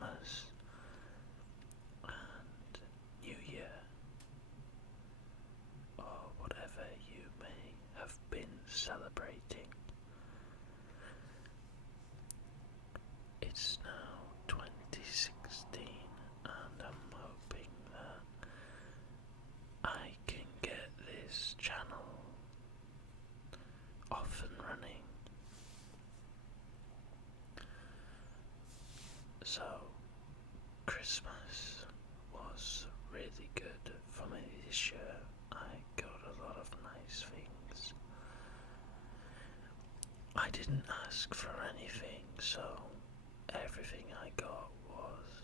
Christmas and New Year, or whatever you may have been celebrating. It's now 2016, and I'm hoping that I can get this channel off and running. So, Christmas was really good for me this year. I got a lot of nice things. I didn't ask for anything, so everything I got was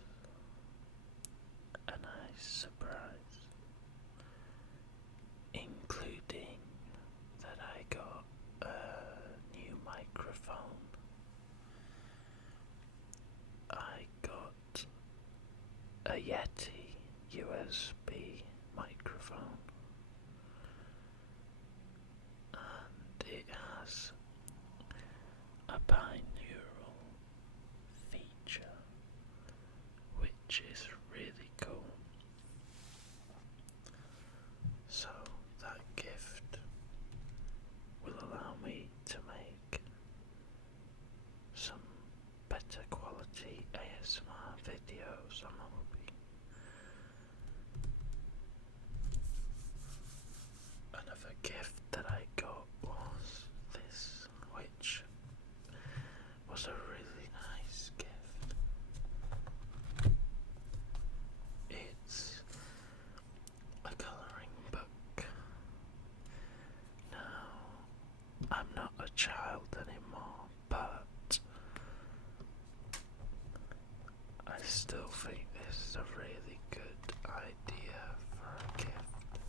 a nice surprise, including that I got a new microphone. I got a Yeti USB microphone, and it has a binaural feature, which is really cool. So that gift will allow me to make some better quality ASMR videos, I'm hoping. Another gift that I got was this, which was a really nice gift. It's a colouring book. Now, I'm not a child anymore, but I still think this is a really good idea for a gift.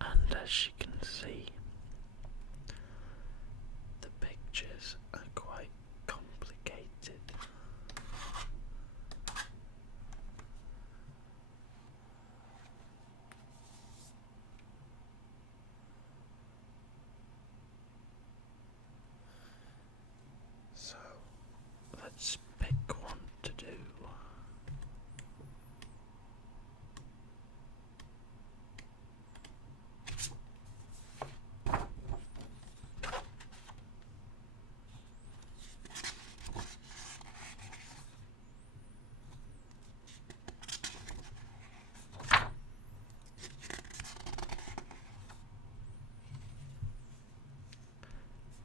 And as you can see, the pictures are quite complicated. So let's pick one to do.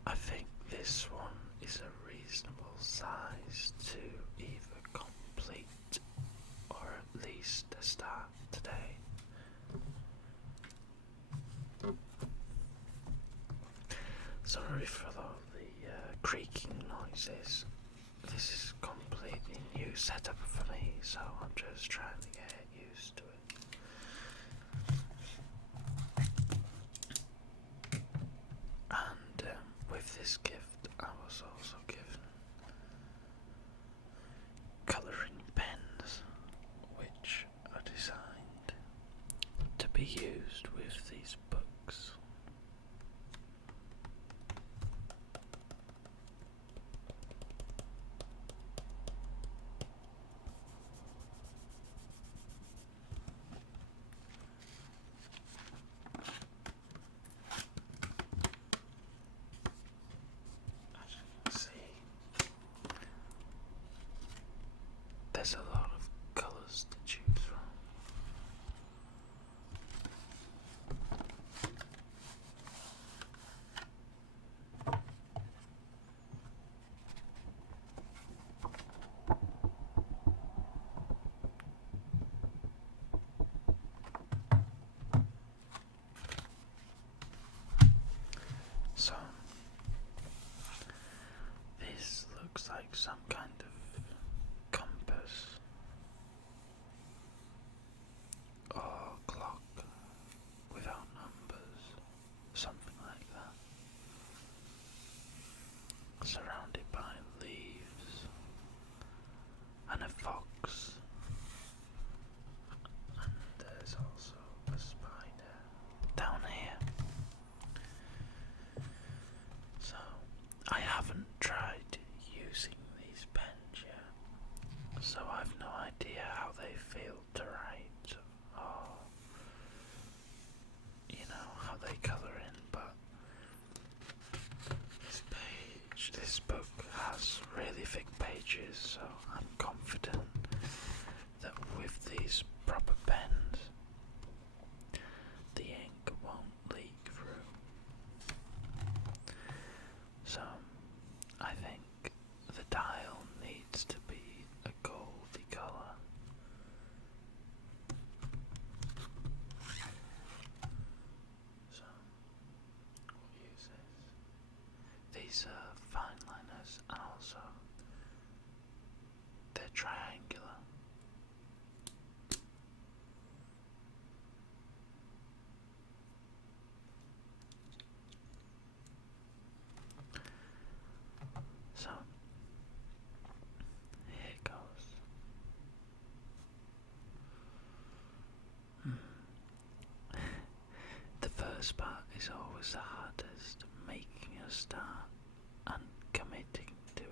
I think this one is a reasonable size to either complete or at least to start today. Sorry for all the creaking noises. This is a completely new setup for me, so I'm just trying to get used to it. And with this gift, I was also given colouring pens, which are designed to be used with these books. There's a lot of colours to choose from. So, this looks like some kind of compass or clock without numbers, something like that, surrounded by leaves and a fox, and there's also a spider down here. So I haven't tried using these are fine liners, and also they're triangular. So here it goes. The first part is always the hardest, making a start and committing to it.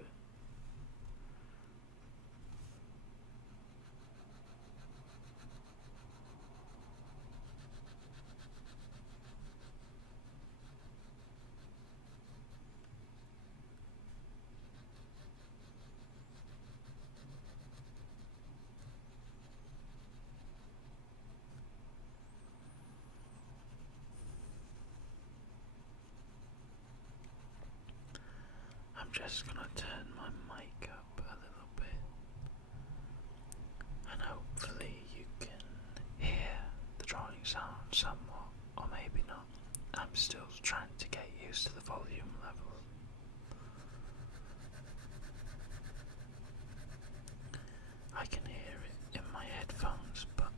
I'm just gonna turn my mic up a little bit, and hopefully you can hear the drawing sound somewhat, or maybe not. I'm still trying to get used to the volume level. I can hear it in my headphones, but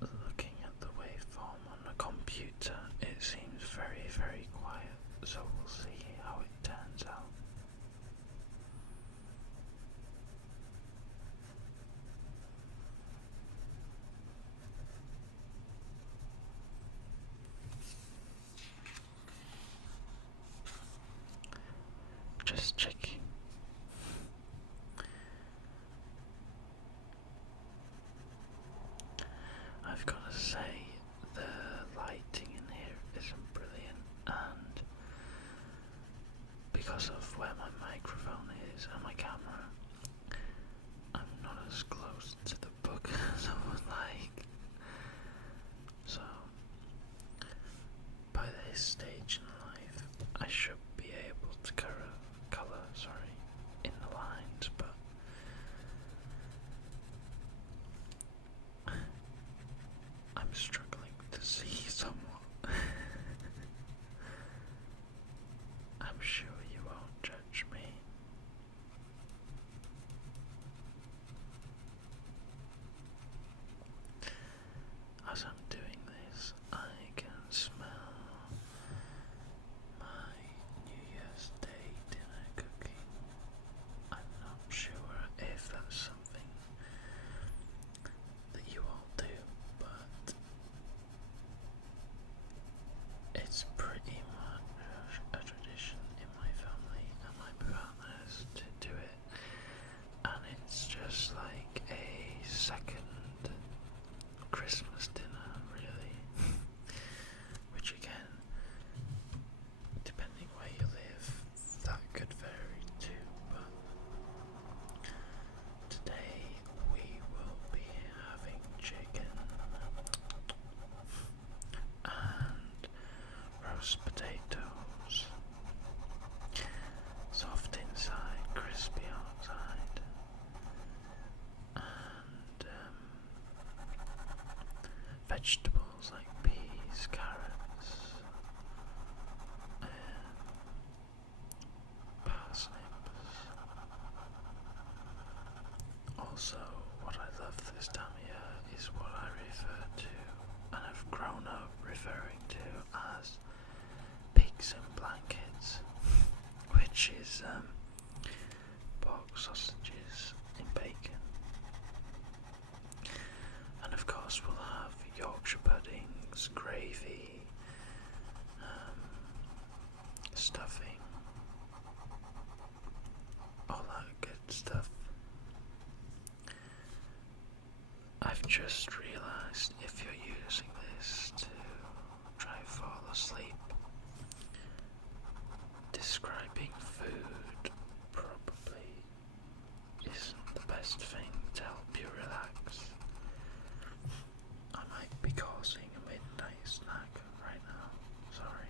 looking at the waveform on the computer, it seems very, very quiet, so we'll see how it turns out. Just checking. I've got to say, the lighting in here isn't brilliant, and because of where my microphone is and my camera, I'm not as close to the book as I would like. So, by this stage in life, I should be able to color in the lines, but I'm struggling to see somewhat. I'm sure you won't judge me. As I'm doing this, I can smell my New Year's Day dinner cooking. I'm not sure if that's something that you all do, but it's pretty much a tradition in my family and my partners to do it, and it's just like a second Christmas dinner, really. Which again, depending where you live, that could vary too, but today we will be having chicken and roast potatoes, soft inside, crispy outside, and vegetables like peas, carrots, and parsnips. Also, what I love this time of year is what I refer to, and have grown up referring to as pigs in blankets, which is pork sausages in bacon. And of course we'll have Yorkshire puddings, gravy, stuffing, all that good stuff. I've just realised if you're using this to try and fall asleep, describing food probably isn't the best thing to help you relax. I might be causing a midnight snack right now, sorry.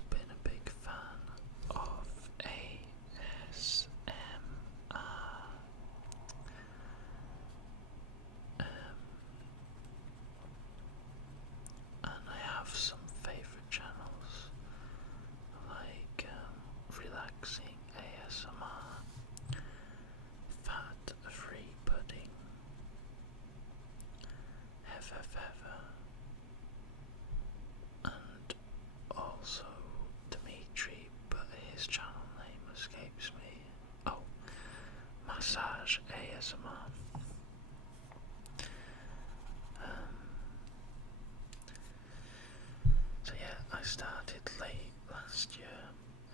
always been a big fan of ASMR. And I have some favourite channels like Relaxing ASMR, Fat Free Pudding, FFF, and also Dimitri, but his channel name escapes me. Oh, Massage ASMR. So yeah, I started late last year,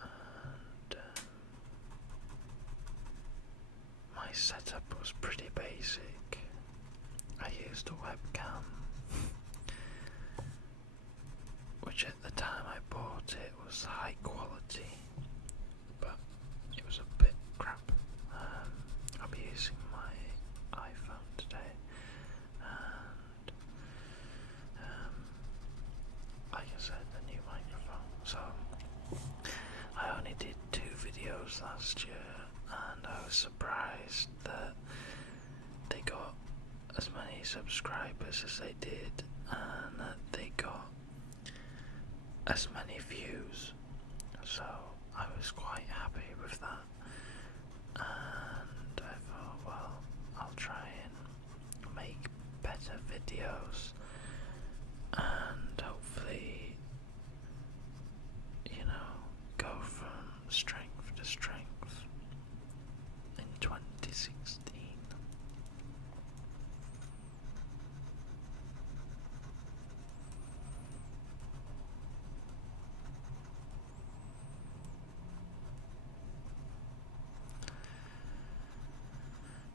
and my setup was pretty basic. I used a webcam, which at the time I bought it was high quality, but it was a bit crap. I'm using my iPhone today, and like I said, a new microphone. So I only did 2 videos last year, and I was surprised that they got as many subscribers as they did, and that they got as many views. So I was quite happy with that, and I thought, well, I'll try and make better videos, and hopefully, go from strength to strength in 2016.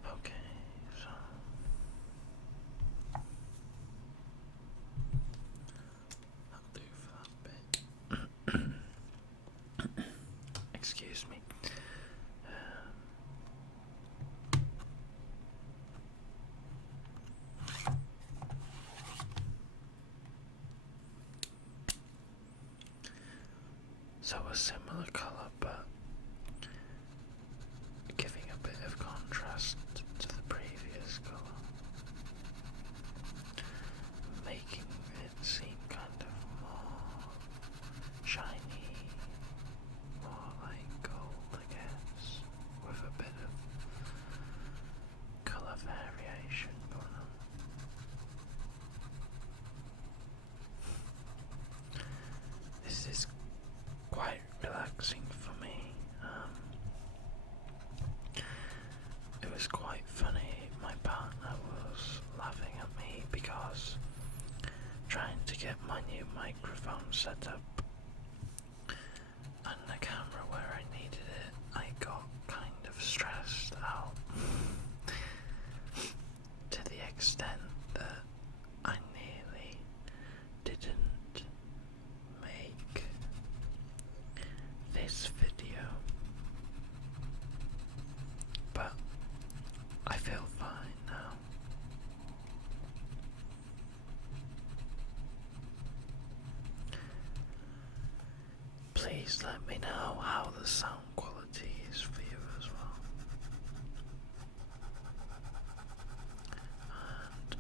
Okay, so that'll do for that bit. Excuse me. So a similar colour, but giving a bit of contrast to the previous colour, making it seem kind of more shiny, more like gold, I guess, with a bit of colour variation going on. This is quite relaxing for me. It was quite funny. My partner was laughing at me because trying to get my new microphone set up and the camera where I needed it, I got kind of stressed out to the extent that I nearly didn't make this video, but I feel fine now. Please let me know how the sound quality is for you as well. And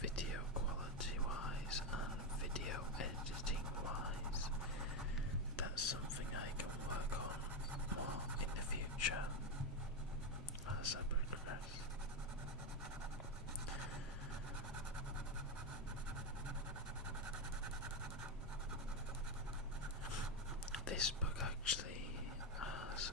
video quality wise and video editing wise, that's something I can work on more in the future as I progress. This book actually has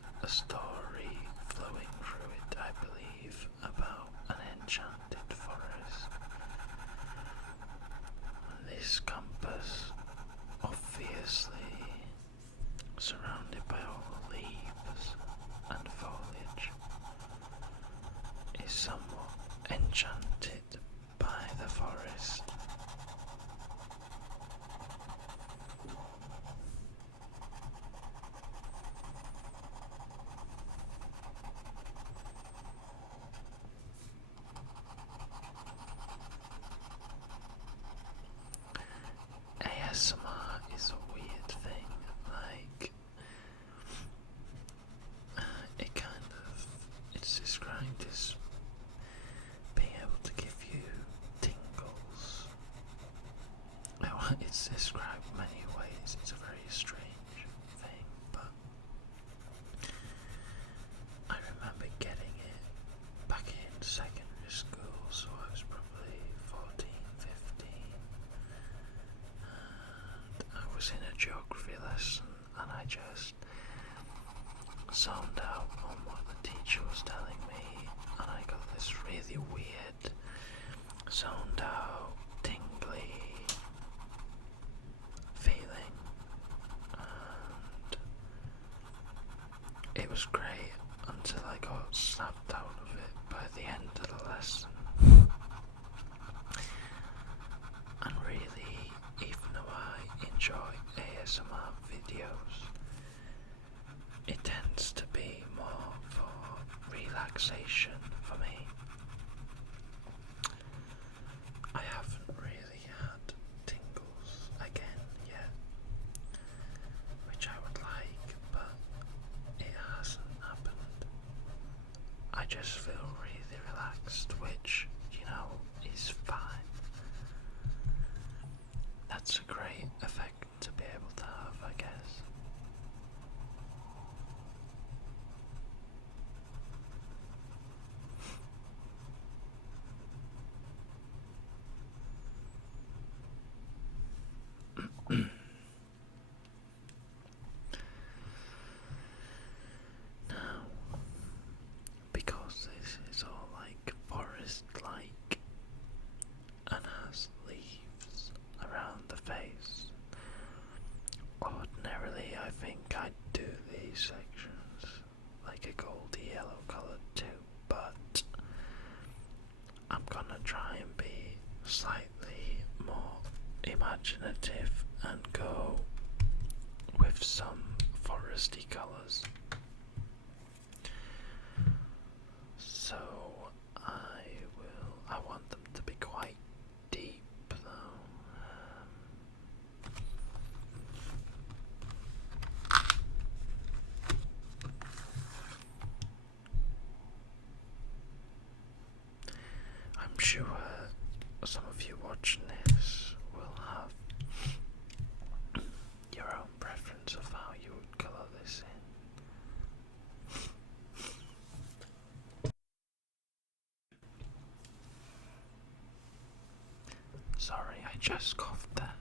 it was great until I got snapped out of it by the end of the lesson. And really, even though I enjoy ASMR videos, it tends to be more for relaxation for me. I haven't really had tingles again yet, which I would like, but it hasn't happened. I just feel really relaxed, which, is fine. That's a great effect to be able to have, I guess. Now, because this is all like forest-like and has leaves around the face, ordinarily I think I'd do these sections like a goldy yellow colour too, but I'm gonna try and be slightly more imaginative and go with some foresty colours. So I want them to be quite deep though. I'm sure some of you watching this will have your own preference of how you would colour this in. Sorry, I just coughed there.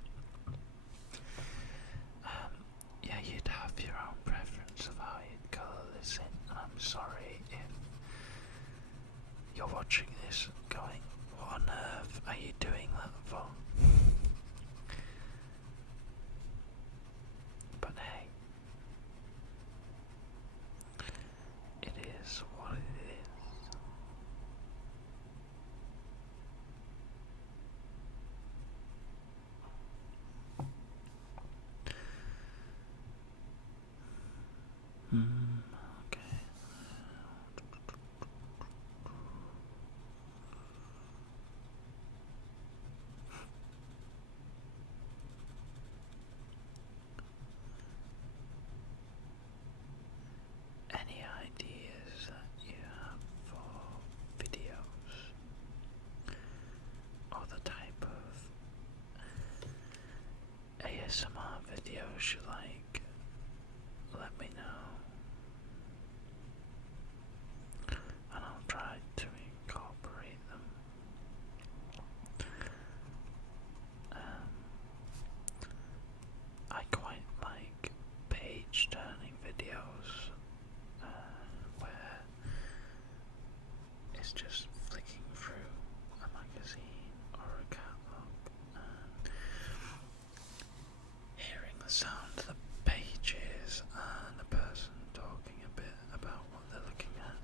Yeah, you'd have your own preference of how you'd colour this in, and I'm sorry if you're watching this going, what on earth are you doing that for? But hey, it is what it is. Okay. Any ideas that you have for videos or the type of ASMR videos you like? Let me know, and I'll try to incorporate them. I quite like page turning videos where it's just flicking through a magazine or a catalogue and hearing the sound of the pages and the person talking a bit about what they're looking at.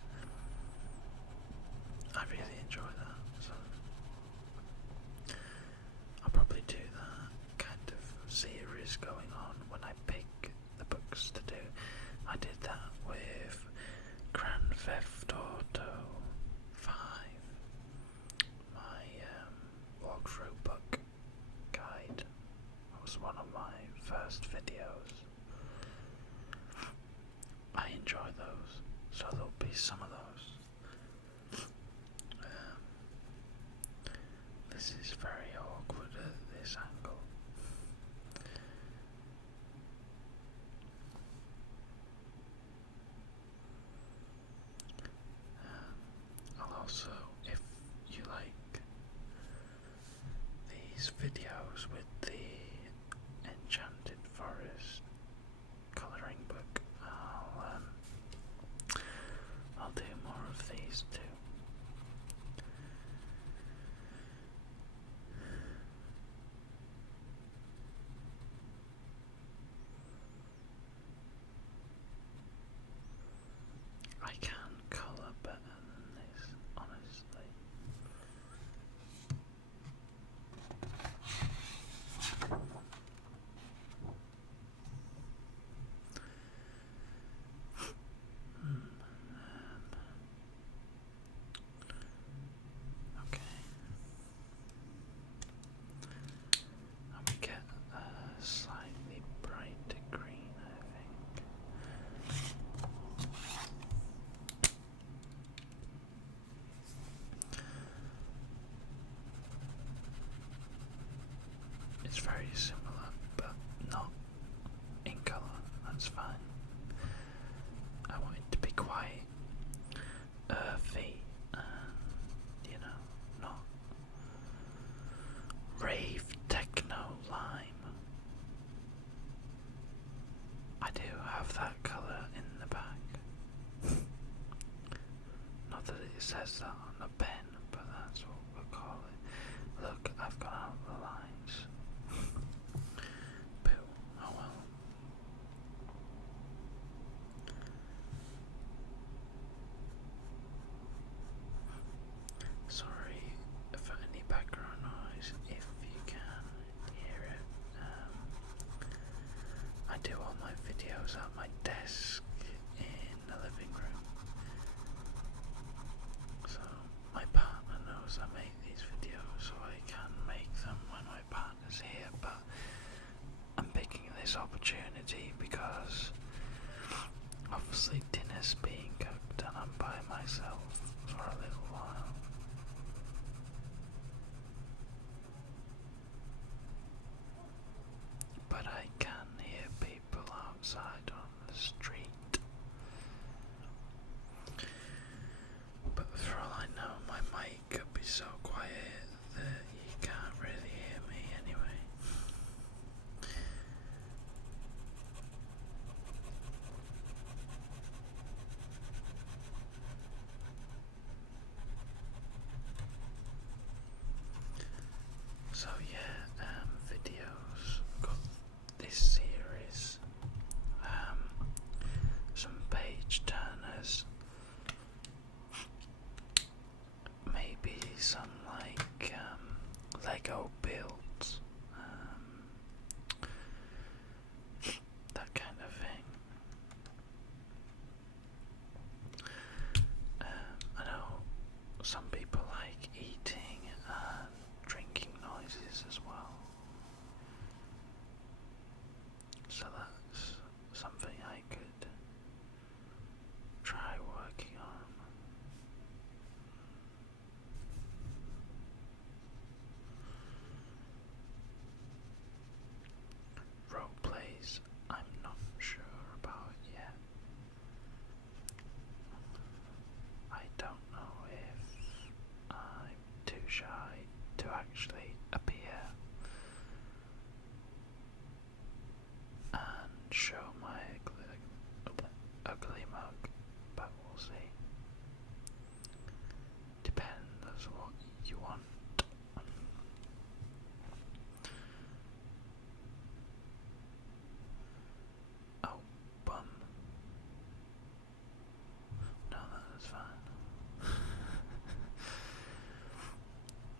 I really enjoy that, so I'll probably do that kind of series going on when I pick the books to do. I did that with Grand Theft Auto 5, my walkthrough book guide. It was one of my first videos. I enjoy those, so there'll be some of those. This is very awkward at this angle. I'll also, if you like these videos with the Enchanted Forest colouring book, I'll do more of these too. that's fine. I want it to be quite earthy and, you know, not rave techno lime. I do have that colour in the back. Not that it says that on the pen, but that's what we'll call it. Look, I've got out the lines. Boo, oh well. Sorry for any background noise if you can hear it. I do all my videos at my desk in the living room, so my partner knows I make these videos so I can make them when my partner's here, but I'm picking this opportunity because obviously dinner's being cooked and I'm by myself for a little while. But I can hear people outside on the street. But for all I know, my mic could be so quiet that you can't really hear me anyway. So yeah, videos. Got this series, some page turners, maybe some like Lego builds, that kind of thing. I know some people like eating and drinking noises as well, so that's something I could try working on. Role plays, I'm not sure about yet. I don't know if I'm too shy to actually appear and show my ugly mug, but we'll see. Depends what you want. Oh, bum. No, that's fine.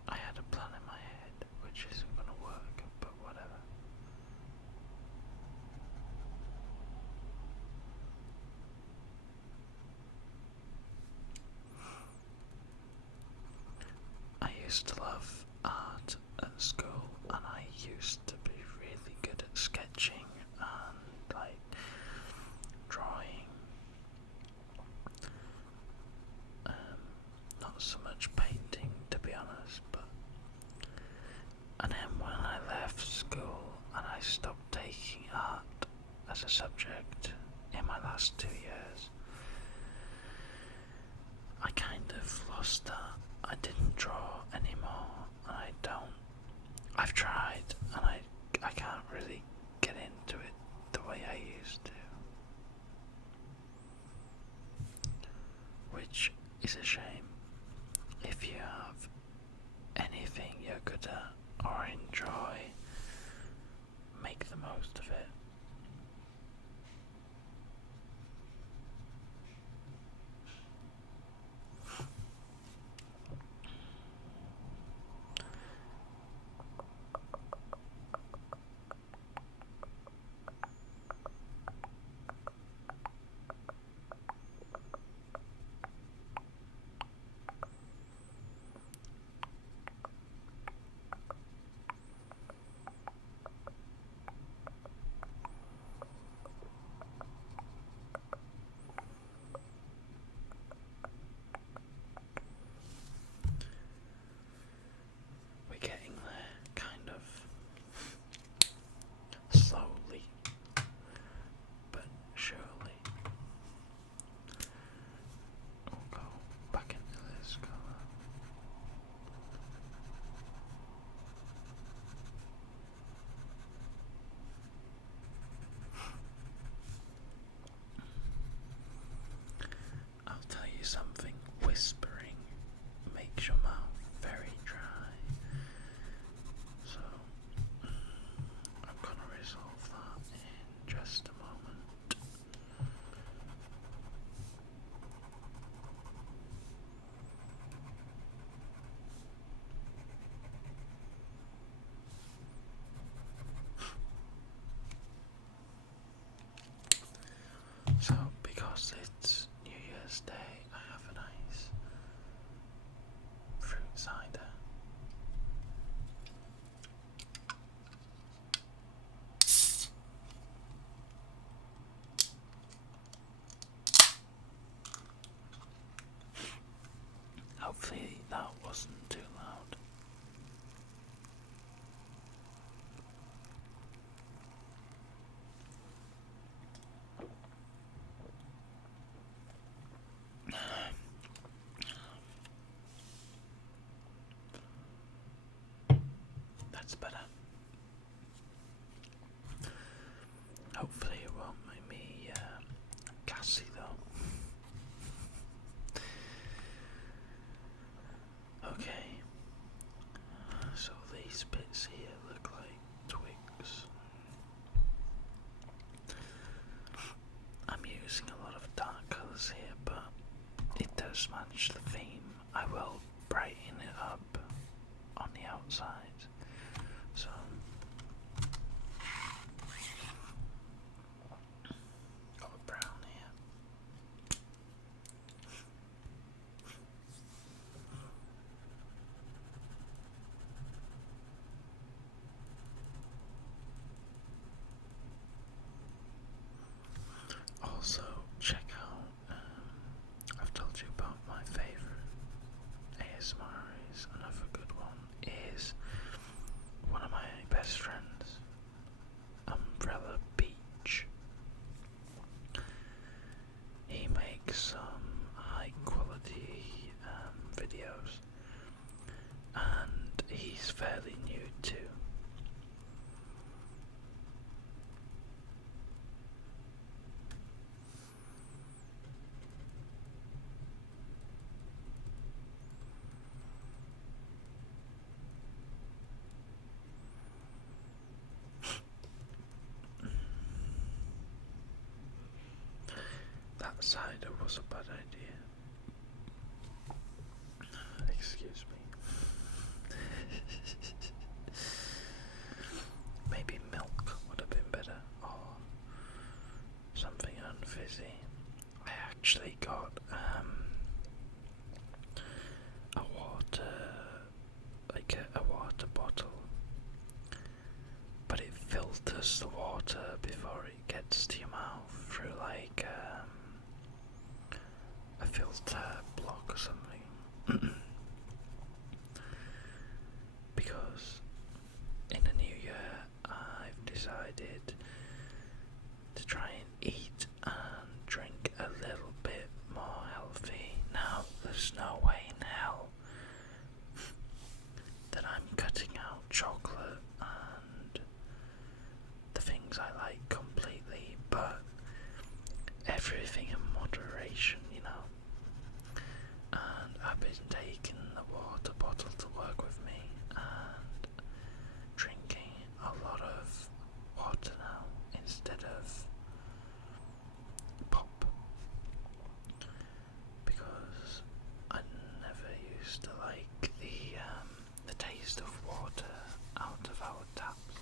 I had a plan in my head which isn't gonna work, but whatever. I used to love art at school, and I used to be really good at sketching and like drawing. Not so much painting, to be honest, but and then when I left school and I stopped taking art as a subject in my last 2 years, I kind of lost that. I didn't draw anymore, and I don't. I've tried, and I can't really get into it the way I used to, which is a shame. If you have anything you're good at or enjoy, make the most of it. because it's New Year's Day, I have a nice fruit cider. Hopefully that wasn't too loud. That's better. Hopefully it won't make me gassy though. Okay, so these bits here look like twigs. I'm using a lot of dark colours here, but it does match the theme. I will brighten it up on the outside. So got a brown here. Also, check out, I've told you about my favourite ASMRs. Another good one is one of my best friends, Umbrella Beach. He makes some high quality videos, and he's fairly new too. That cider was a bad idea. Excuse me. Maybe milk would have been better, or something unfizzy. I actually got a water, like a water bottle, but it filters the water before it gets to your mouth through like a filter block or something. Because in the new year I've decided to try and eat and drink a little bit more healthy. Now there's no way in hell that I'm cutting out chocolate and the things I like completely, but everything in moderation, you know. And I've been taking the water bottle to work with me and drinking a lot of water now instead of pop, because I never used to like the taste of water out of our taps,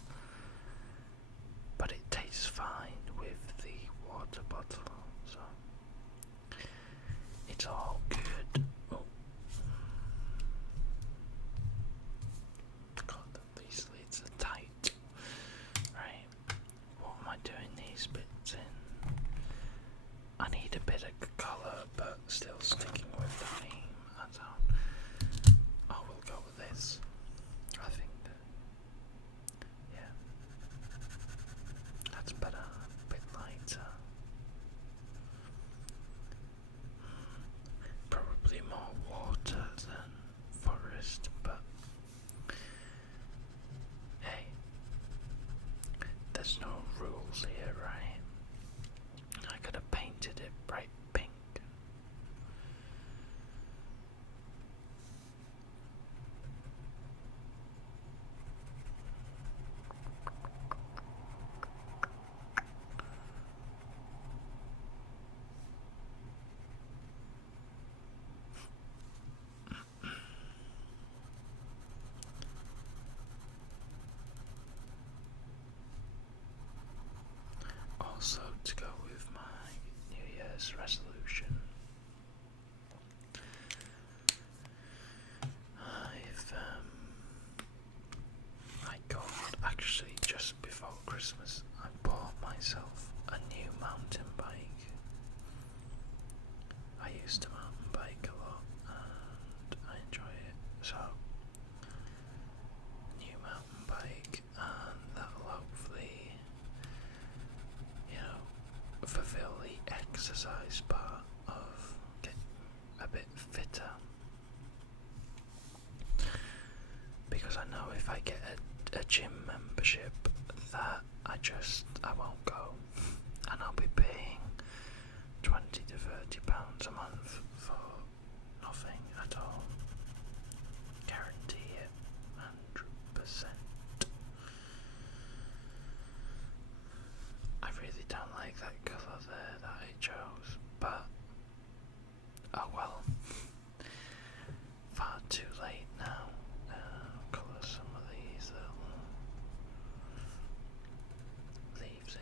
but it tastes fine with the water bottle, so it's all good. Oh. God, these lids are tight. Right, what am I doing these bits in? I need a bit of colour, but still sticking with the theme. That's how. Oh, we'll go with this. I think. Yeah. That's better. A bit lighter. Probably more water than forest, but hey, there's no rules here, right? I could have painted it bright pink. Year's resolution. I got, actually just before Christmas, I bought myself a new mountain bike. I used to mountain bike a lot and I enjoy it, so new mountain bike, and that'll hopefully, fulfill the exercise part of getting a bit fitter. Because I know if I get a gym membership that I won't go, and I'll be paying £20 to £30 a month for nothing at all. Guarantee it, 100%. I really don't like that colour there that I chose, but oh well. Far too late now. Colour some of these little leaves in.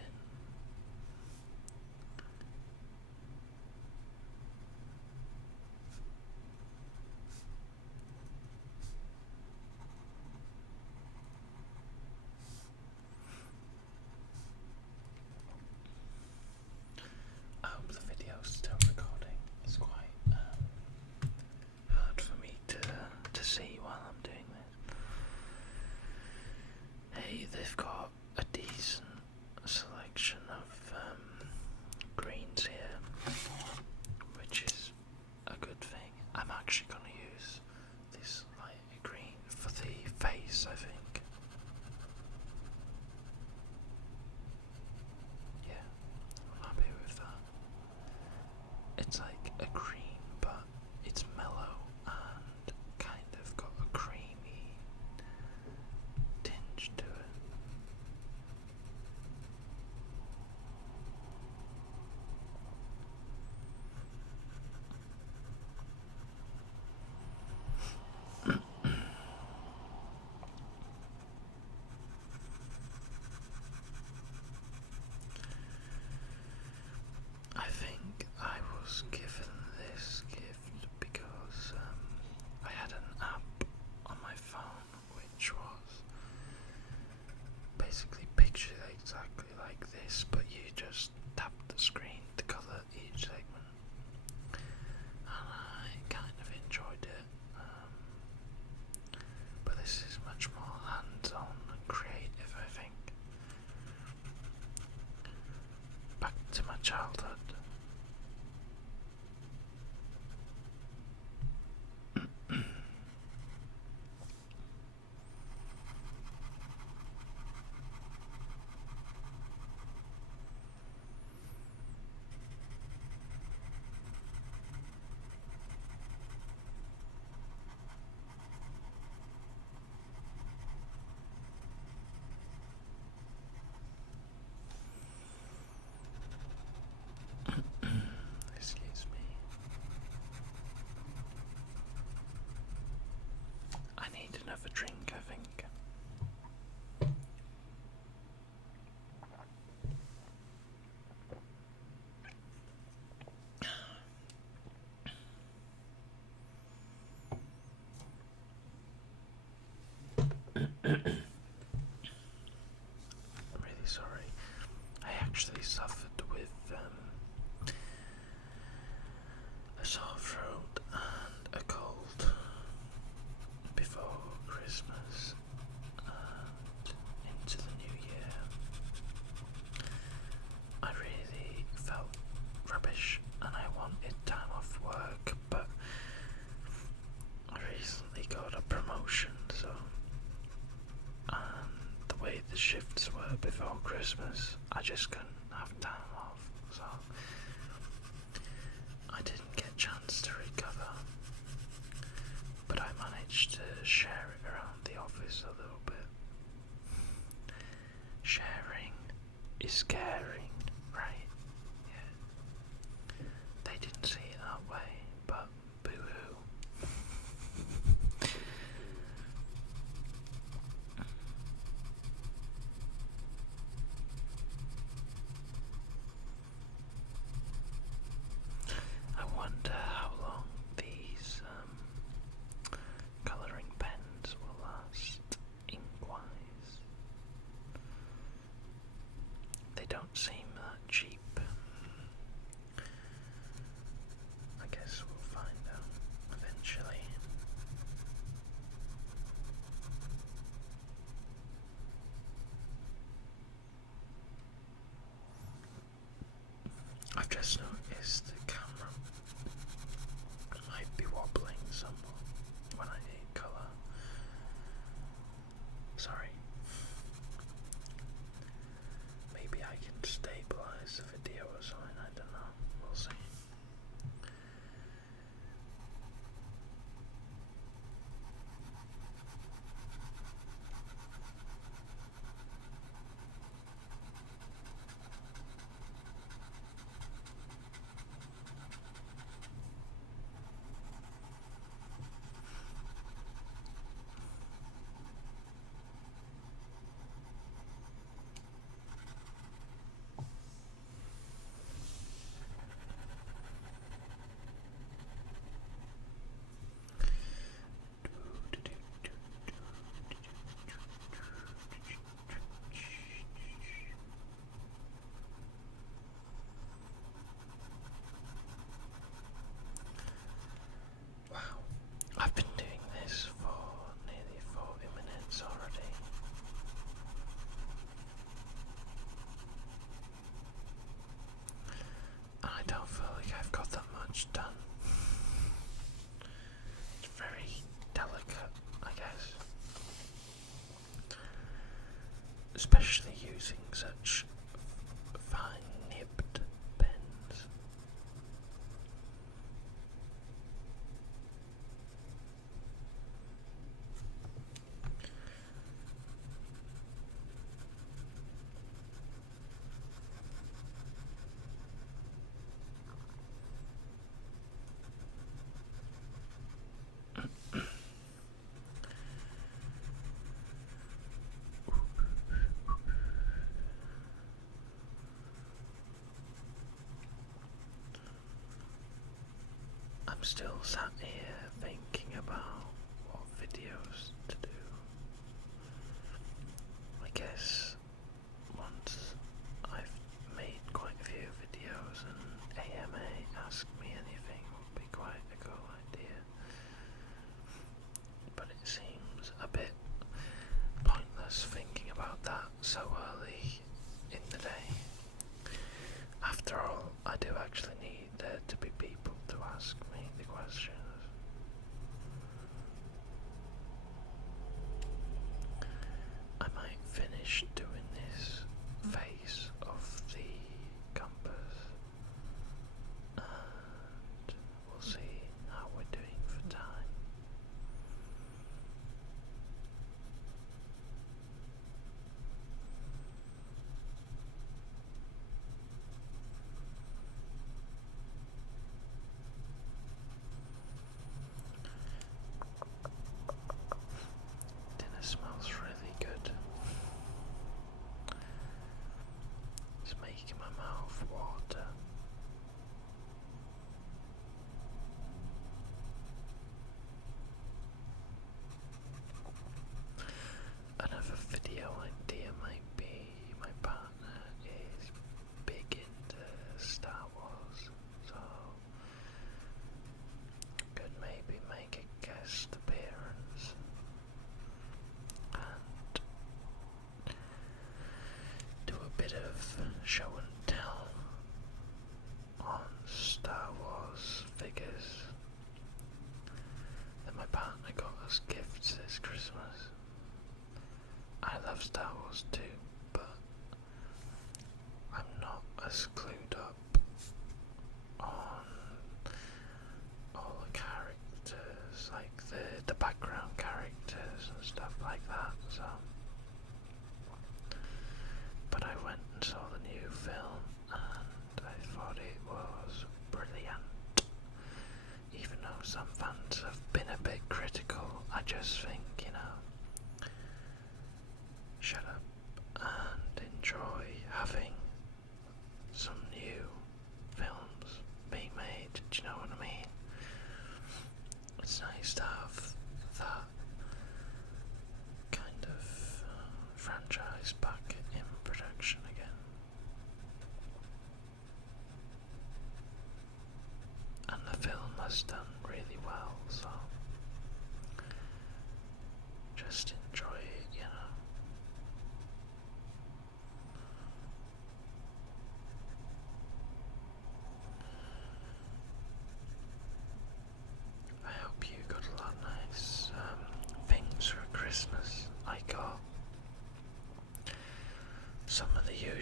I hope the video's still recording. It's quite hard for me to see while I'm doing this. Hey, they've got a decent selection of greens here, which is a good thing. I'm actually going to use this light green for the face, I think. Yeah, I'm happy with that. It's like a cream, but it's mellow and kind of got a creamy tinge to it. I think I was given this gift because I had an app on my phone which was basically pictured exactly like this, but you just tap the screen to colour each segment, and I kind of enjoyed it. But this is much more hands-on and creative, I think. Back to my childhood. Excuse me. I need another drink, I think. I'm really sorry. I actually suffered with a sore throat and a cold before Christmas and into the new year. I really felt rubbish and I wanted time off work, but I recently got a promotion, so, and the way the shifts were before Christmas, I just couldn't have time off, so I didn't get a chance to recover, but I managed to share it around the office a little bit. Sharing is caring, right? Yeah. They didn't see it that way, but boo-hoo. just noticed the camera might be wobbling somewhat when I hit colour. Sorry. Maybe I can stabilize the video or something, I don't know. We'll see. I've been doing this for nearly 40 minutes already. And I don't feel like I've got that much done. It's very delicate, I guess. Especially using such fine-nibbed pens. I'm still sat here thinking about what videos to do. I guess once I've made quite a few videos and AMA Ask Me Anything would be quite a cool idea. But it seems a bit pointless thinking about that so early in the day. After all, I do actually need there to be people to ask me the questions. I might finish doing this phase of the compass and we'll see how we're doing for time. Dinner smells really good. It's making my mouth water. Another video idea might be my partner is big into Star Wars, so could maybe make a guest appearance and do a bit of show and tell on Star Wars figures that my partner got us gifts this Christmas. I love Star Wars too, but I'm not as clued up on all the characters, like the background characters and stuff like that, so. But I went and saw the new film and I thought it was brilliant. Even though some fans have been a bit critical, I just think, shut up and enjoy having some new films being made. Do you know what I mean? It's nice to have that kind of franchise back in production again. And the film has done really well, so just enjoy it,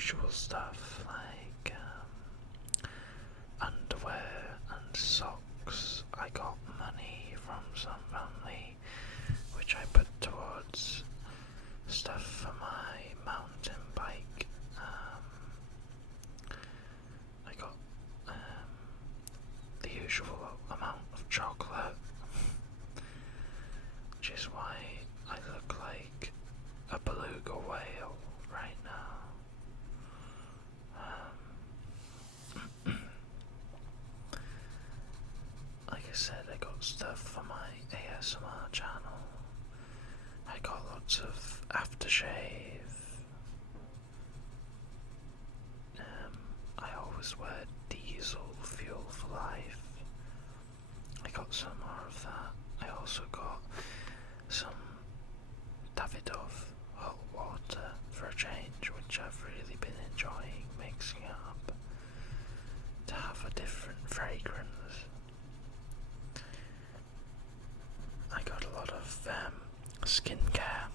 usual stuff like underwear and socks. I got money from some family which I put towards stuff for my mountain bike. I got the usual amount of chocolate, which is why I look like a beluga whale right now. Like I said, I got stuff for my ASMR channel. I got lots of aftershave. I always wear diesel fuel for life. I got some more of that. I also got some Davidoff hot water for a change, which I've really been enjoying mixing up to have a different fragrance. I got a lot of skincare.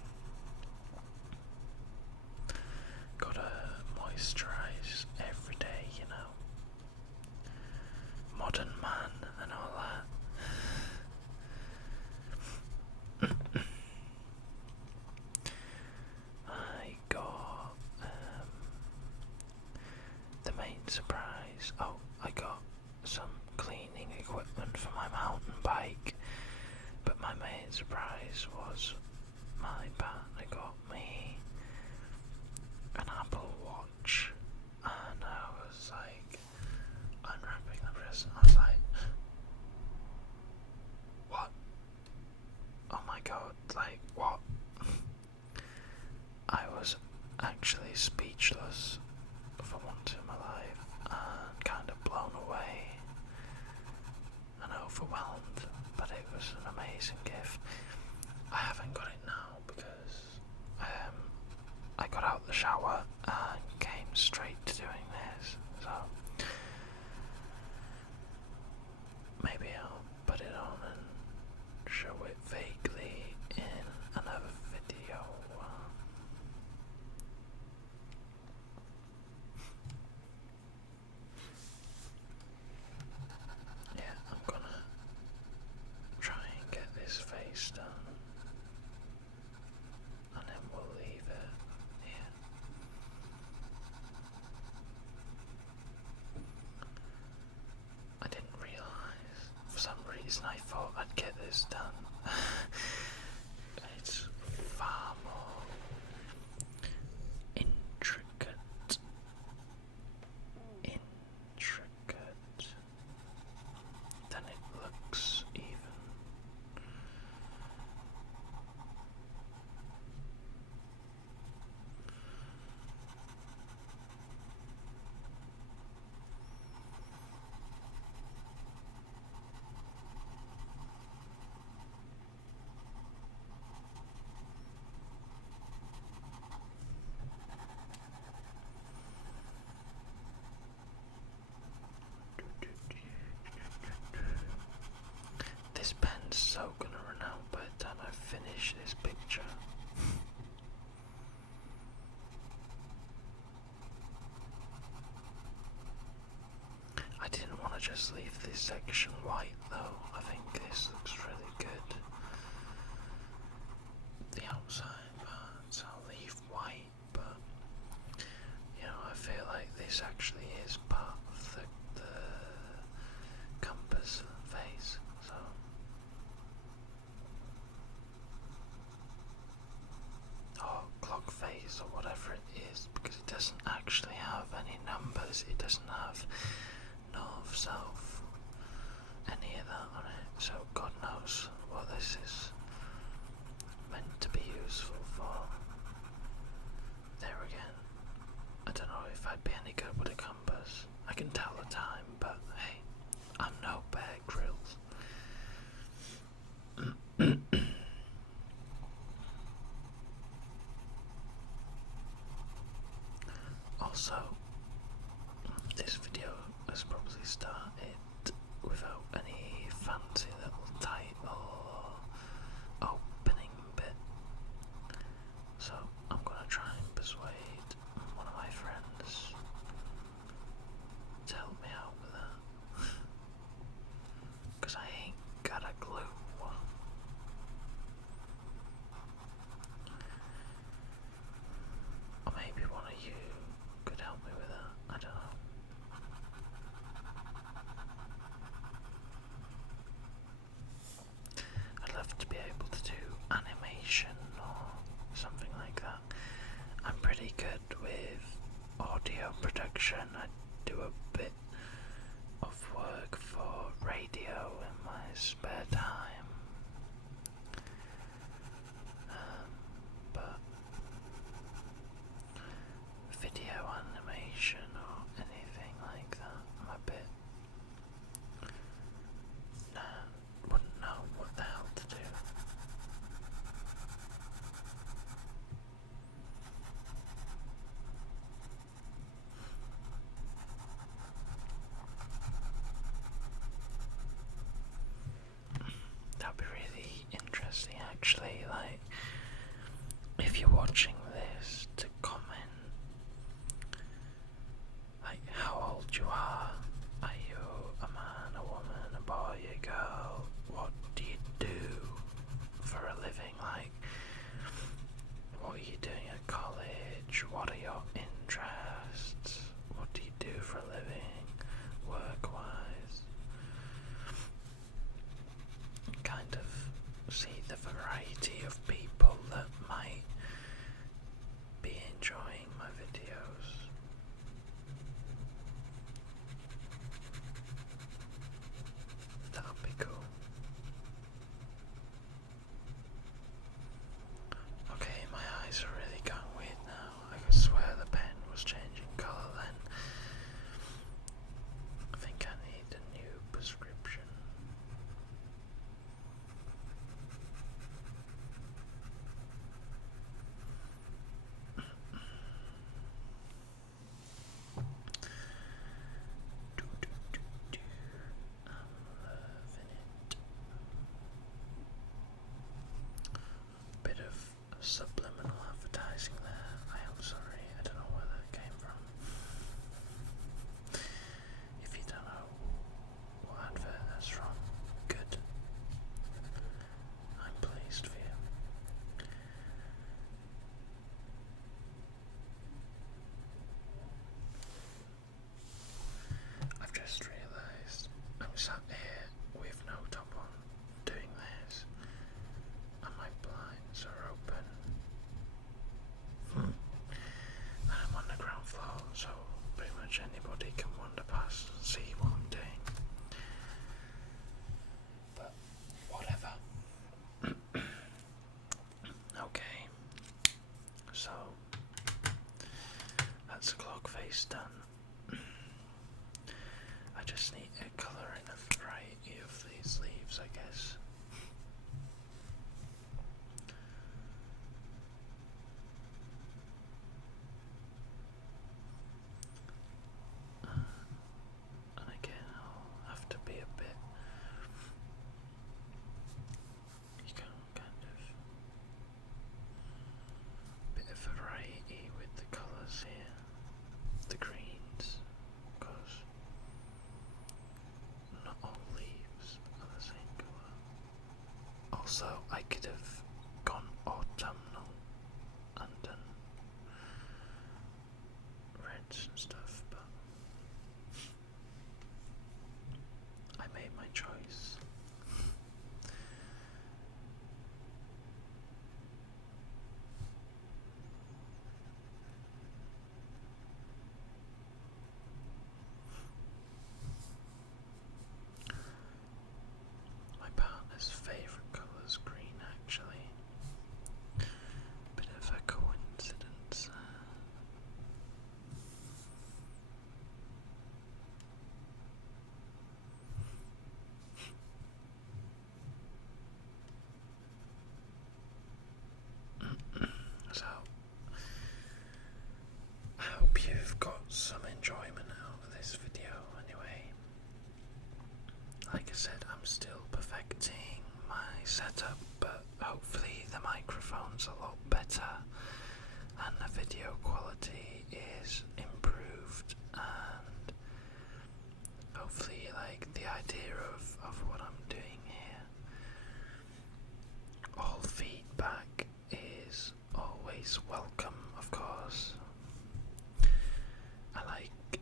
Gotta moisturize every day, you know. Modern man and all that. I got the main surprise. Oh, I got some cleaning equipment for my mountain bike. But my main surprise was my partner got me an Apple Watch, and I was like unwrapping the present. I was like, what? Oh my god, like what? I was actually speechless for once in my life and kind of blown away and overwhelmed, but it was an amazing gift. I haven't got it now because I got out the shower and came straight to doing this, so maybe I'll put it on and show it vaguely in another video. Yeah, I'm gonna try and get this face done, and then we'll leave it here. I didn't realise, for some reason I thought I'd get this done. It's far more intricate than it looks even. This pen's so gonna run out by the time I finish this picture. I didn't want to just leave this section white though. I think this looks really good. The outside parts I'll leave white, but you know, I feel like this actually is part of the compass face, so or clock face or whatever it is, because it doesn't actually have any numbers. It doesn't have north, south, any of that on it, so God knows what this is meant to be useful for. There again, I don't know if I'd be any good with a compass. I can tell the time, but hey, I'm no Bear Grylls. Also, this video has probably started without any fancy little title or opening bit, so I'm gonna try and persuade one of my friends I guess. And again, I'll have to be a bit, you can kind of, bit of variety with the colours here, the greens, because not all leaves are the same colour. Also, I could have gone autumnal and done reds and stuff, but I made my choice. My partner's favourite colour is green, actually. Bit of a coincidence. So, I hope you've got some enjoyment out of this video anyway. Like I said, I'm still perfecting my setup, but hopefully the microphone's a lot better and the video quality is improved, and hopefully you like the idea of what I'm doing here. All feedback is always welcome, of course. I like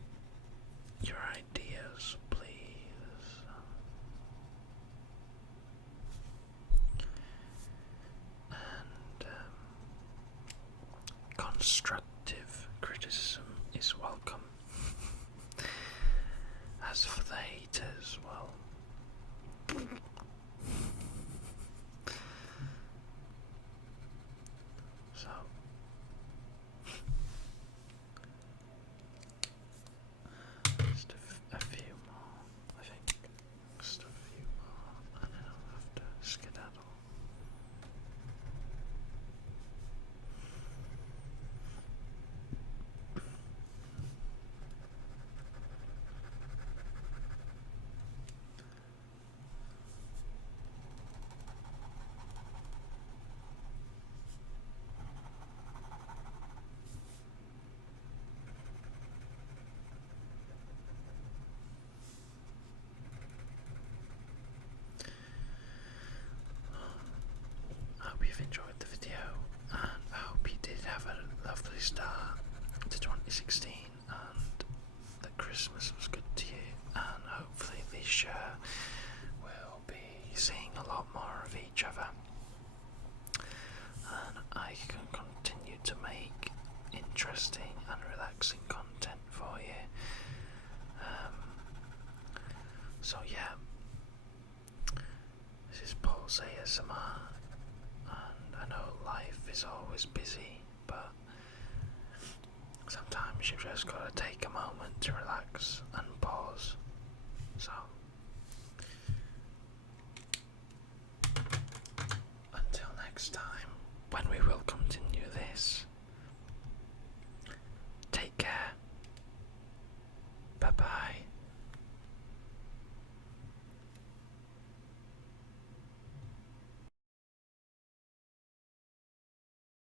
your ideas, please. And constructive criticism is welcome. As for the haters, well, so just a few more, I think. Just a few more, and then I'll have to skedaddle. I hope you've enjoyed the video, and I hope you did have a lovely start to 2016 and that Christmas was good to you, and hopefully this year we'll be seeing a lot more of each other and I can continue to make interesting and relaxing content for you. So yeah, this is PauseASMR, and I know life is always busy, but sometimes you've just got to take a moment to relax and pause. So until next time, when we will continue this, take care. Bye bye.